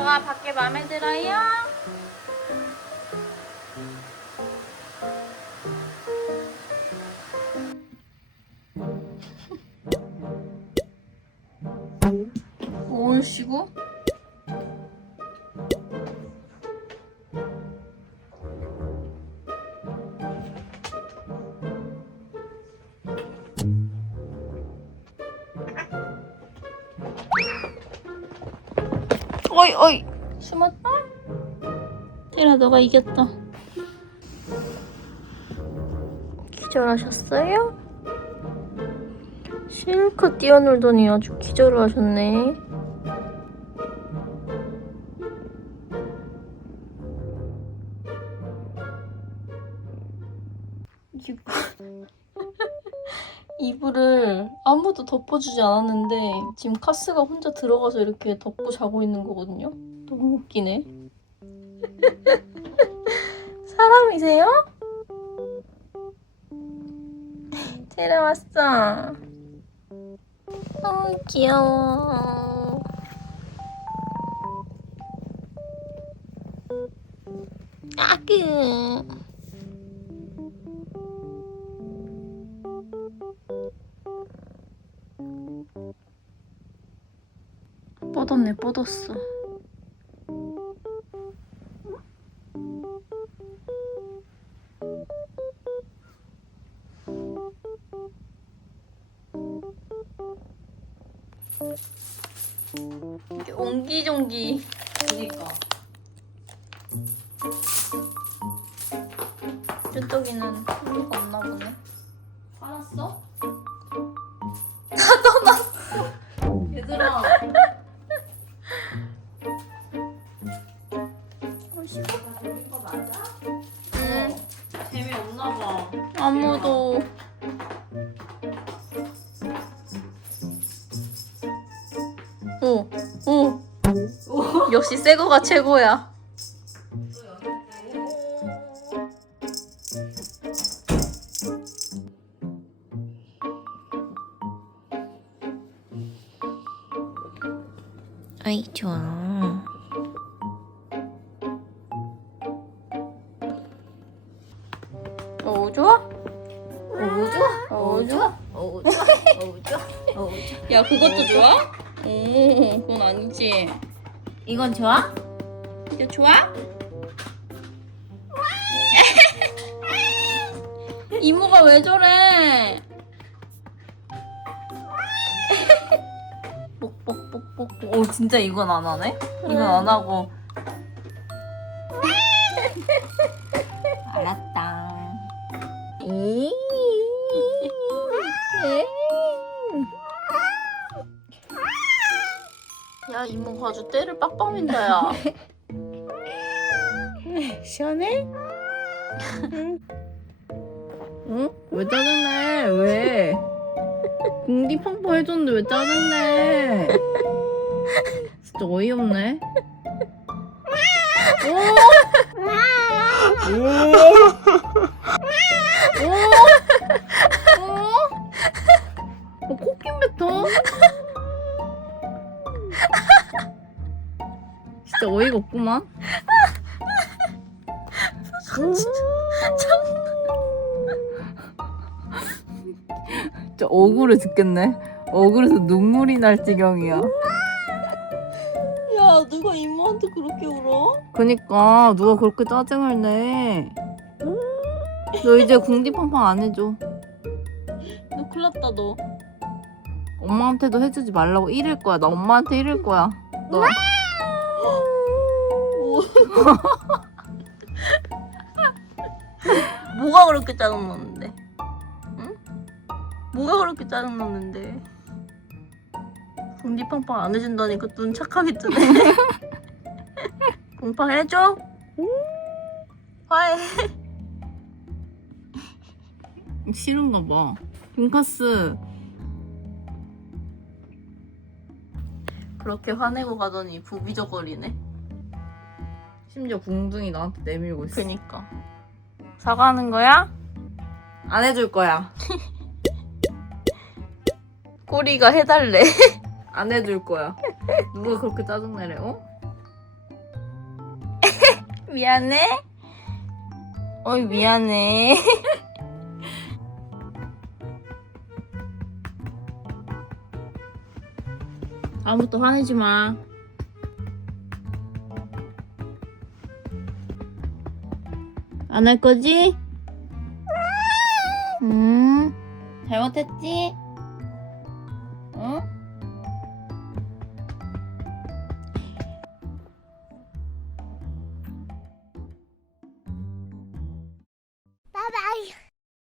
오빠가 밖에 마음에 들어요? 오시고 어이 어이 숨었다. 테라 너가 이겼다. 기절하셨어요? 실컷 뛰어놀더니 아주 기절을 하셨네. 이불을 아무도 덮어주지 않았는데 지금 카스가 혼자 들어가서 이렇게 덮고 자고 있는 거거든요. 너무 웃기네. 사람이세요? 데려왔어. 귀여워. 아그. 뻗었네, 뻗었어. 이렇게 옹기종기. 그니까. 쭈떡이는 소리가 없나 보네. 화났어? 얘들아. 재밌는 거 맞아? 응. 재미없나 봐. 아무도. 오, 오. 역시 새거가 최고야. 아이 좋아. 오 좋아? 어우 좋아. 오 좋아? 어우 좋아. 어우 좋아. 어우 좋아. 야 그것도 좋아? 오 그건 아니지. 이건 좋아? 이거 좋아? 이모가 왜 저래? 뽁뽁뽁뽁. 오 진짜 이건 안 하네? 이건 안 하고. 알았다. 야 이모가 아주 때를 빡빡 민다 야. 시원해? 응? 왜 짜증내? 왜? 궁디팡팡 해줬는데 왜 짜증내? 진짜 어이없네. 코낀 뱉어? 진짜 어이가 없구만. 진짜 억울해 죽겠네. 억울해서 눈물이 날 지경이야. 야 누가 이모한테 그렇게 울어? 그니까 누가 그렇게 짜증을 내. 너 이제 궁디팡팡 안 해줘. 너 큰일 났다 너. 엄마한테도 해주지 말라고 이럴 거야. 나 엄마한테 이럴 거야. 너. 뭐가 그렇게 짜증났는데? 응? 뭐가 그렇게 짜증났는데? 궁디팡팡 안 해준다니까 눈 착하게 뜨네. 공팡 해줘? 화해. 싫은가 봐. 김카스. 그렇게 화내고 가더니 부비적거리네. 심지어 궁둥이 나한테 내밀고 있어. 그니까. 사과하는 거야? 안 해줄 거야. 꼬리가 해달래. 안 해줄 거야. 누가 그렇게 짜증내래? 어? 미안해? 어이, 미안해. 다음부터 화내지 마. 안 할 거지? 잘못했지? 응?